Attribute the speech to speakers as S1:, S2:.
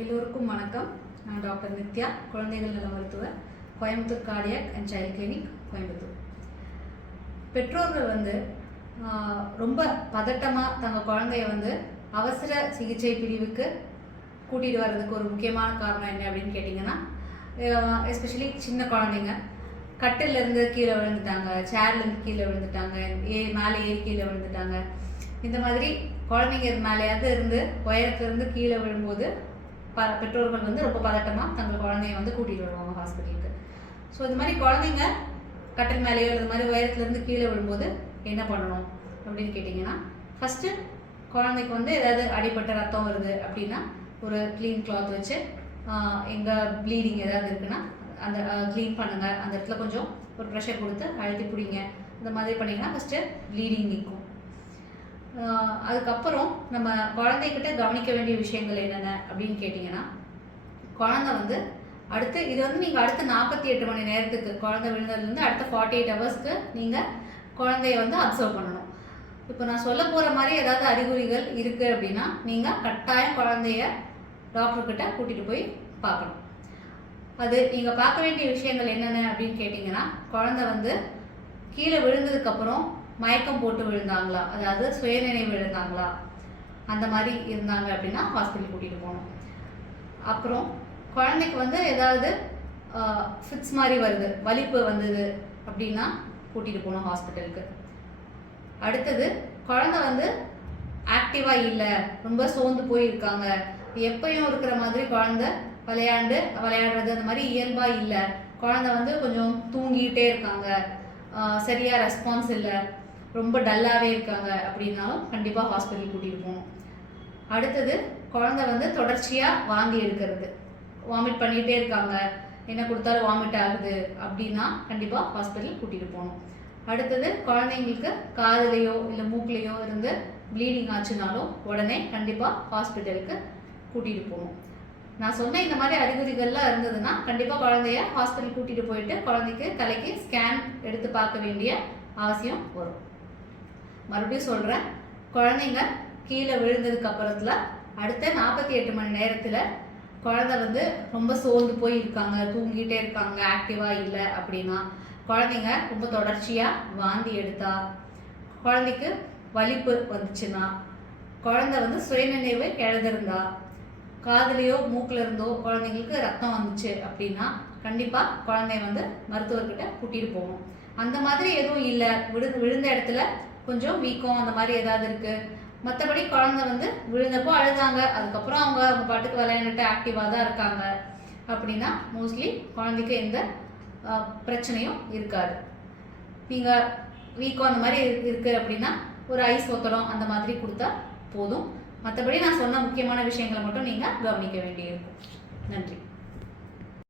S1: எல்லோருக்கும் வணக்கம். நான் டாக்டர் நித்யா குழந்தைகள் நல மருத்துவர் Coimbatore cardiac and child clinic Coimbatore. பெற்றோர்கள் வந்து ரொம்ப பதட்டமாக தங்கள் குழந்தைய வந்து அவசர சிகிச்சை பிரிவுக்கு கூட்டிகிட்டு வர்றதுக்கு ஒரு முக்கியமான காரணம் என்ன அப்படின்னு கேட்டிங்கன்னா எஸ்பெஷலி சின்ன குழந்தைங்க. கட்டிலேருந்து கீழே விழுந்துட்டாங்க சேர்லேருந்து கீழே விழுந்துட்டாங்க ஏ மேலே ஏறி கீழே விழுந்துட்டாங்க. இந்த மாதிரி குழந்தைங்க மேலேயாவது இருந்து உயரத்துலேருந்து கீழே விழும்போது ப பெற்றோர்கள் வந்து ரொம்ப பதட்டமாக தங்கள் குழந்தைய வந்து கூட்டிகிட்டு வருவாங்க ஹாஸ்பிட்டலுக்கு. ஸோ இது மாதிரி குழந்தைங்க கட்டில் மேலேயோ இது மாதிரி உயரத்துலேருந்து கீழே விழும்போது என்ன பண்ணணும் அப்படின்னு கேட்டிங்கன்னா ஃபஸ்ட்டு குழந்தைக்கு வந்து ஏதாவது அடிபட்ட ரத்தம் வருது அப்படின்னா ஒரு க்ளீன் கிளாத் வச்சு எங்கே ப்ளீடிங் ஏதாவது இருக்குன்னா அந்த க்ளீன் பண்ணுங்கள் அந்த இடத்துல கொஞ்சம் ஒரு ப்ரெஷர் கொடுத்து அழுத்தி பிடிங்க. இந்த மாதிரி பண்ணிங்கன்னா ஃபஸ்ட்டு ப்ளீடிங் நிற்கும். அதுக்கப்புறம் நம்ம குழந்தைகிட்ட கவனிக்க வேண்டிய விஷயங்கள் என்னென்ன அப்படின்னு கேட்டிங்கன்னா குழந்தை வந்து அடுத்து இது வந்து நீங்கள் அடுத்த நாற்பத்தி எட்டு மணி நேரத்துக்கு குழந்தை விழுந்ததுலேருந்து அடுத்த ஃபார்ட்டி எயிட் ஹவர்ஸ்க்கு நீங்கள் குழந்தைய வந்து அப்சர்வ் பண்ணணும். இப்போ நான் சொல்ல போகிற மாதிரி ஏதாவது அறிகுறிகள் இருக்குது அப்படின்னா நீங்கள் கட்டாயம் குழந்தைய டாக்டர்கிட்ட கூட்டிகிட்டு போய் பார்க்கணும். அது நீங்கள் பார்க்க வேண்டிய விஷயங்கள் என்னென்ன அப்படின்னு கேட்டிங்கன்னா குழந்தை வந்து கீழே விழுந்ததுக்கப்புறம் மயக்கம் போட்டு விழுந்தாங்களா? அதாவது சுயநினைவு விழுந்தாங்களா? அந்த மாதிரி இருந்தாங்க அப்படின்னா ஹாஸ்பிட்டல் கூட்டிகிட்டு போகணும். அப்புறம் குழந்தைக்கு வந்து ஏதாவது ஃபிட்ஸ் மாதிரி வருது வலிப்பு வந்தது அப்படின்னா கூட்டிகிட்டு போகணும் ஹாஸ்பிட்டலுக்கு அடுத்தது குழந்தை வந்து ஆக்டிவாக இல்லை ரொம்ப சோர்ந்து போயிருக்காங்க. எப்பயும் இருக்கிற மாதிரி குழந்தை விளையாண்டு விளையாடுறது அந்த மாதிரி இயல்பாக இல்லை. குழந்தை வந்து கொஞ்சம் தூங்கிட்டே இருக்காங்க. சரியாக ரெஸ்பான்ஸ் இல்லை. ரொம்ப டல்லாகவே இருக்காங்க அப்படின்னாலும் கண்டிப்பாக ஹாஸ்பிட்டல் கூட்டிகிட்டு போகணும். அடுத்தது குழந்தை வந்து தொடர்ச்சியாக வாந்தி எடுக்கிறது. வாமிட் பண்ணிகிட்டே இருக்காங்க. என்ன கொடுத்தாலும் வாமிட் ஆகுது அப்படின்னா கண்டிப்பாக ஹாஸ்பிட்டல் கூட்டிகிட்டு போகணும். அடுத்தது குழந்தைங்களுக்கு காதுலேயோ இல்லை மூக்குலேயோ இருந்து ப்ளீடிங் ஆச்சுனாலும் உடனே கண்டிப்பாக ஹாஸ்பிட்டலுக்கு கூட்டிகிட்டு போகணும். நான் சொன்ன இந்த மாதிரி அறிகுறிகள்லாம் இருந்ததுன்னா கண்டிப்பாக குழந்தைய ஹாஸ்பிட்டல் கூட்டிகிட்டு போயிட்டு குழந்தைக்கு தலைக்கு ஸ்கேன் எடுத்து பார்க்க வேண்டிய அவசியம் வரும். மறுபடியும் சொல்கிறேன் குழந்தைங்க கீழே விழுந்ததுக்கு அப்புறத்துல அடுத்த நாற்பத்தி எட்டு மணி நேரத்தில் குழந்தை வந்து ரொம்ப சோர்ந்து போய் இருக்காங்க தூங்கிட்டே இருக்காங்க ஆக்டிவாக இல்லை அப்படின்னா குழந்தைங்க ரொம்ப தொடர்ச்சியாக வாந்தி எடுத்தா குழந்தைக்கு வலிப்பு வந்துச்சுன்னா குழந்தை வந்து சுயநினைவு இழந்திருந்தா காதுலேயோ மூக்கில் இருந்தோ குழந்தைங்களுக்கு ரத்தம் வந்துச்சு அப்படின்னா கண்டிப்பாக குழந்தைய வந்து மருத்துவர்கிட்ட கூட்டிகிட்டு போகணும். அந்த மாதிரி எதுவும் இல்லை. விழு விழுந்த இடத்துல கொஞ்சம் வீக்கம் அந்த மாதிரி ஏதாவது இருக்குது மற்றபடி குழந்தை வந்து விழுந்தப்போ அழுதாங்க. அதுக்கப்புறம் அவங்க அவங்க பாட்டுக்கு விளையாண்டுட்டு ஆக்டிவாக தான் இருக்காங்க. அப்படின்னா மோஸ்ட்லி குழந்தைக்கு எந்த பிரச்சனையும் இருக்காது. நீங்கள் வீக்கம் அந்த மாதிரி இருக்குது அப்படின்னா ஒரு ஐஸ் ஒத்தடம் அந்த மாதிரி கொடுத்தா போதும். மற்றபடி நான் சொன்ன முக்கியமான விஷயங்களை மட்டும் நீங்கள் கவனிக்க வேண்டியிருக்கும் நன்றி.